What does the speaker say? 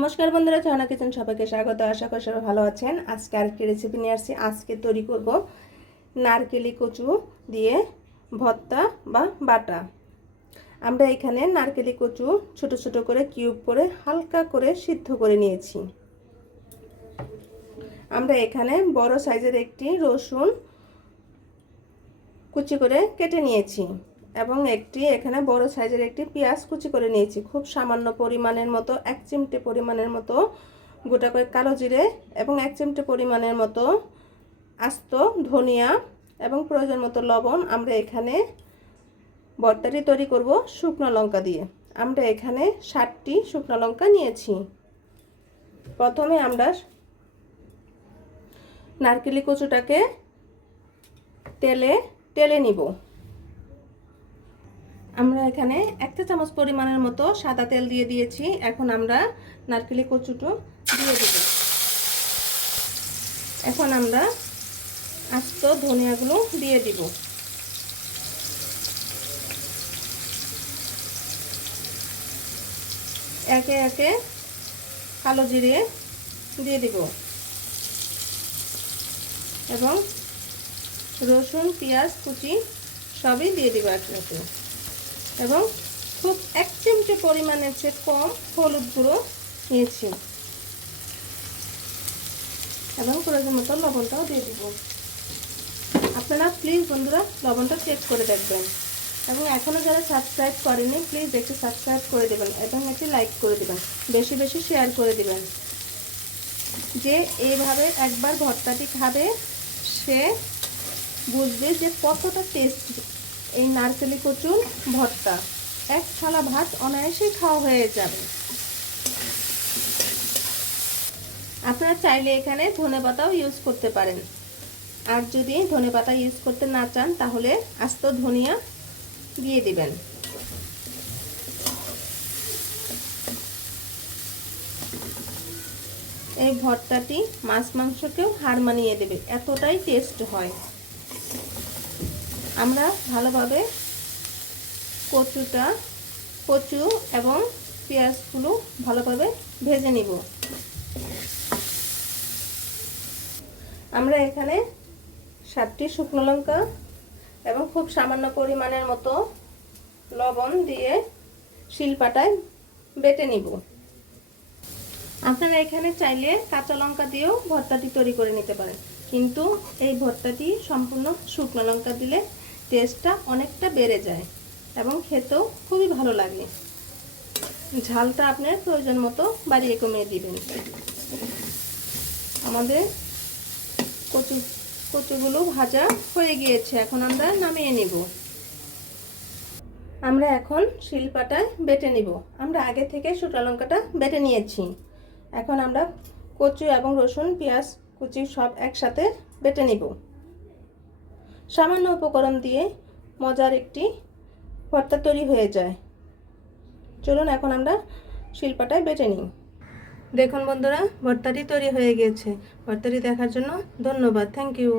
নমস্কার বন্ধুরা ঝর্ণা কিচেন সবাইকে স্বাগত। আশা করি সবাই ভালো আছেন। আজকে আরেকটি রেসিপি নিয়ে আসছি। আজকে তৈরি করব নারকেলি কচু দিয়ে ভর্তা বা বাটা। আমরা এখানে নারকেলি কচু ছোট ছোট করে, কিউব করে, হালকা করে সিদ্ধ করে নিয়েছি। আমরা এখানে বড় সাইজের একটি রসুন কুচি করে কেটে নিয়েছি। এবং একটি এখানে বড় সাইজের একটি পেঁয়াজ কুচি করে নিয়েছি। খুব সামান্য পরিমাণের মতো, এক চিমটে পরিমাণের মতো গোটা কয়েক কালো জিরে এবং এক চিমটে পরিমাণের মতো আস্ত ধনিয়া এবং প্রয়োজন মতো লবণ আমরা এখানে ভর্তাটি তৈরি করব শুকনো লঙ্কা দিয়ে। আমরা এখানে ষাটটি শুকনো লঙ্কা নিয়েছি। প্রথমে আমরা নারকেলি কচুটাকে তেলে তেলে নিব। আমরা এখানে একটা চামচ পরিমাণের মতো সাদা তেল দিয়ে দিয়েছি। এখন আমরা নারকেলি কচুটো দিয়ে দেব। এখন আমরা আস্ত ধনিয়াগুলো দিয়ে দিব। একে একে কালো জিরে দিয়ে দিব। এবং রসুন, পেঁয়াজ, কুচি সবই দিয়ে দিব একসাথে এবং খুব এক চিমটে পরিমাণের চেয়ে কম হলুদ গুঁড়ো নিয়েছি। এবং প্রয়োজন মতো লবণটাও দিয়ে দিব। আপনারা প্লিজ বন্ধুরা লবণটা চেক করে দেখবেন। এবং এখনও যারা সাবস্ক্রাইব করেনি প্লিজ একটু সাবস্ক্রাইব করে দেবেন এবং একটি লাইক করে দেবেন। বেশি বেশি শেয়ার করে দেবেন। যে এইভাবে একবার ভর্তাটি খাবে, সে বুঝবে যে কতটা টেস্ট এই নারকেলি কচুর ভর্তা। এক থালা ভাত অনায়াসেই খাওয়া হয়ে যাবে। আপনারা চাইলে এখানে ধনে পাতাও ইউজ করতে পারেন। আর যদি ধনে পাতা ইউজ করতে না চান, তাহলে আস্ত ধনিয়া দিয়ে দিবেন। এই ভর্তাটি মাছ মাংসকেও হার মানিয়ে দেবে, এতটাই টেস্ট হয়। আমরা ভালোভাবে কচুটা, কচু এবং পেঁয়াজগুলো ভালোভাবে ভেজে নিব। আমরা এখানে সাতটি শুকনো লঙ্কা এবং খুব সামান্য পরিমাণের মতো লবণ দিয়ে শিলপাটায় বেটে নিব। আপনারা এখানে চাইলে কাঁচা লঙ্কা দিয়েও ভর্তাটি তৈরি করে নিতে পারেন। কিন্তু এই ভর্তাটি সম্পূর্ণ শুকনো লঙ্কা দিলে টেস্টটা অনেকটা বেড়ে যায় এবং খেতেও খুবই ভালো লাগে। ঝালটা আপনার প্রয়োজন মতো বাড়িয়ে কমিয়ে দিবেন। আমাদের কচু, কচুগুলো ভাজা হয়ে গিয়েছে, এখন আমরা নামিয়ে নিব। আমরা এখন শিলপাটায় বেটে নিব। আমরা আগে থেকে শুকনো লঙ্কাটা বেটে নিয়েছি। এখন আমরা কচু এবং রসুন, পেঁয়াজ, কুচি সব একসাথে বেটে নিব। সামান্য উপকরণ দিয়ে মজার একটি ভর্তা তৈরি হয়ে যায়। চলুন এখন আমরা শিল্পাটায় বেটে নিই। দেখুন বন্ধুরা, ভর্তাটি তৈরি হয়ে গিয়েছে ভর্তাটি দেখার জন্য ধন্যবাদ। Thank you